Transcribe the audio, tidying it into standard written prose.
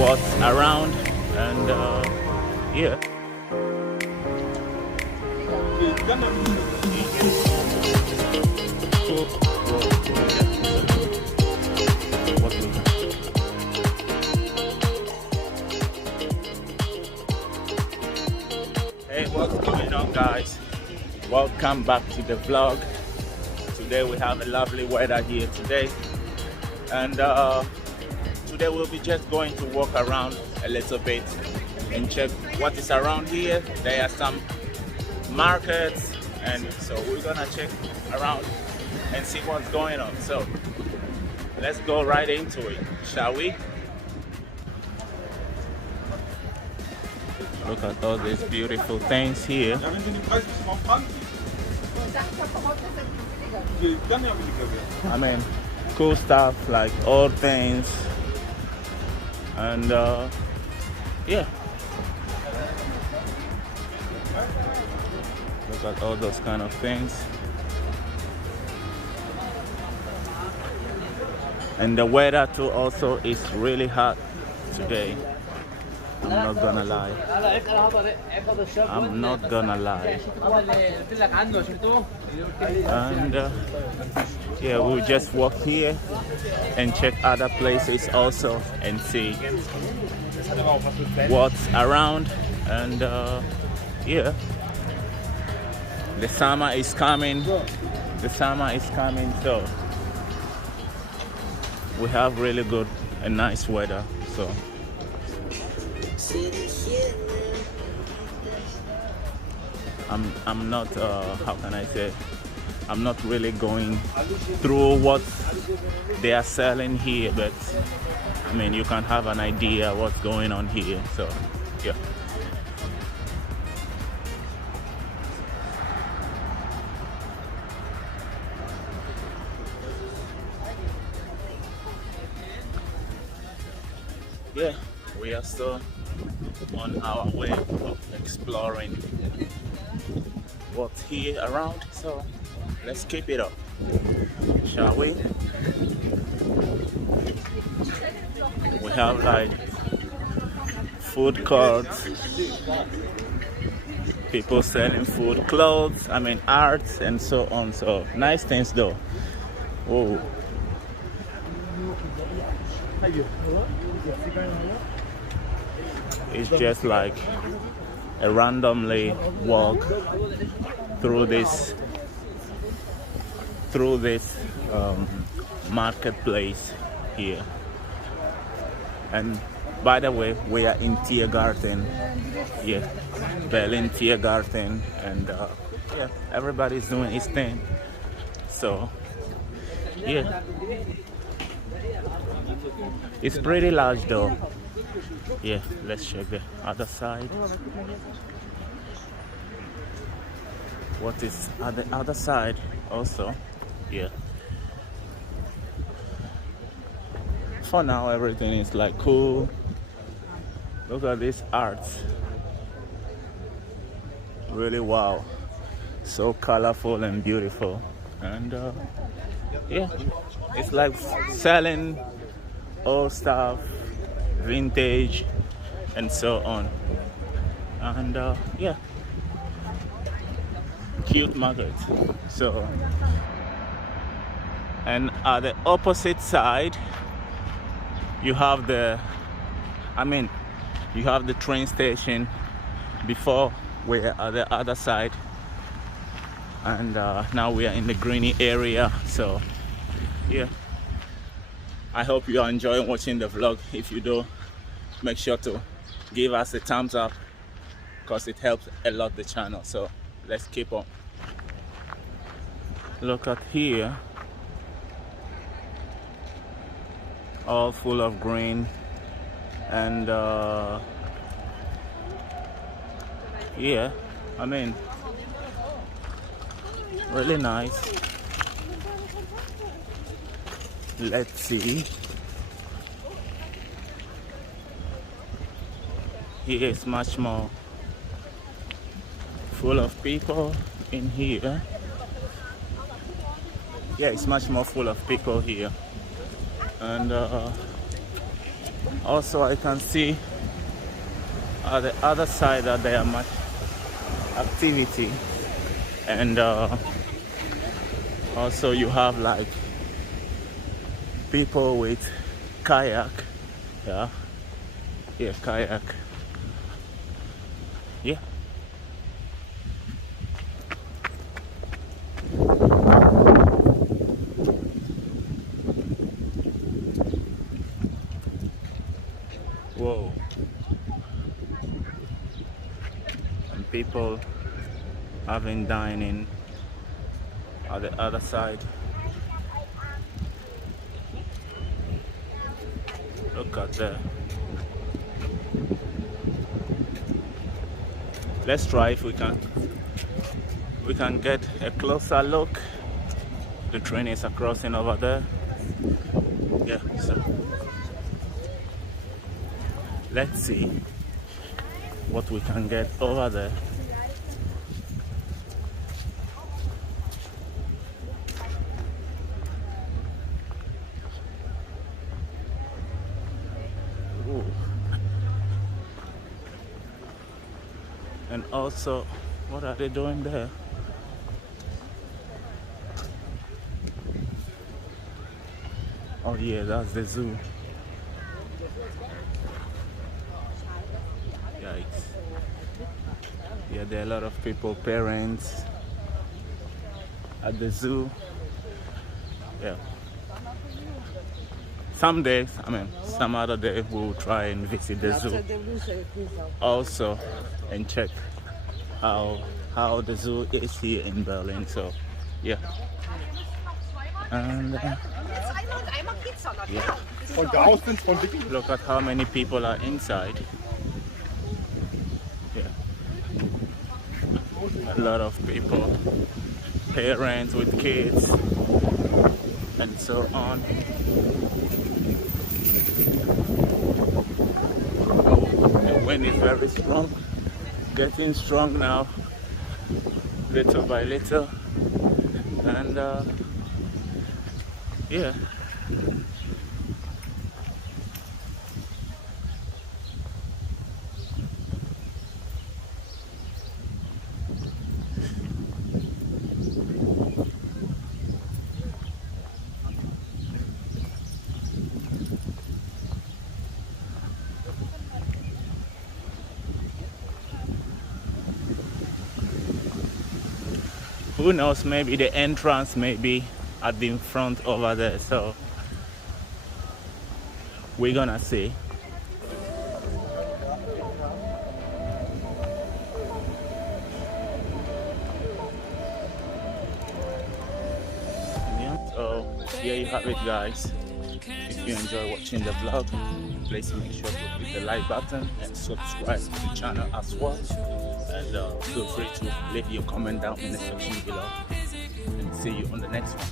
what's around, and yeah. Hey, what's going on, guys? Welcome back to the vlog. Today we have a lovely weather here today, and today we'll be just going to walk around a little bit and check what is around here. There are some markets, and so we're gonna check around and see what's going on. So let's go right into it, shall we? Look at all these beautiful things here. I mean, cool stuff like old things, and yeah. Look at all those kind of things. And the weather too also is really hot today. I'm not gonna lie. I'm not gonna lie. And yeah, we'll just walk here and check other places also and see what's around. And yeah, the summer is coming. The summer is coming, so we have really good and nice weather. So I'm not how can I say, I'm not really going through what they are selling here, but I mean, you can have an idea what's going on here. So yeah. Yeah, we are still on our way of exploring what's here around, so let's keep it up, shall we? We have like food courts, people selling food, clothes, I mean arts and so on, so nice things though. Whoa. It's just like a randomly walk through this marketplace here. And by the way, we are in Tiergarten, yeah, Berlin Tiergarten, and yeah, everybody's doing his thing. So yeah, it's pretty large though. Yeah, let's check the other side. What is at the other side also? Yeah. For now, everything is like cool. Look at this art. Really wow. So colorful and beautiful. And yeah, it's like selling old stuff, vintage and so on. And yeah, cute market. So, and at the opposite side you have the train station. Before we're at the other side, and now we are in the greeny area. So yeah, I hope you are enjoying watching the vlog. If you do, make sure to give us a thumbs up, because it helps a lot the channel. So let's keep on. Look at here, all full of green, and yeah, I mean, really nice. Let's see. Here is much more full of people in here. Yeah, it's much more full of people here. And Also, I can see on the other side that there are much activity, and also you have like people with kayak. Yeah, kayak. Yeah. Whoa. And people having dining at the other side. Look at that. Let's try if we can get a closer look. The train is crossing over there. Yeah, so let's see what we can get over there. Ooh. And also, what are they doing there? Oh yeah, that's the zoo. Yikes. Yeah, there are a lot of people, parents at the zoo. Yeah. Some days, some other day we'll try and visit the zoo also and check how the zoo is here in Berlin. So yeah. And yeah. Look at how many people are inside. Yeah. A lot of people, parents with kids, and so on. The wind is very strong, getting strong now, little by little, and yeah. Who knows, maybe the entrance may be at the front over there, so we're gonna see. Yeah, so here you have it, guys. If you enjoy watching the vlog, please make sure to hit the like button and subscribe to the channel as well. And feel free to leave your comment down in the section below. And see you on the next one.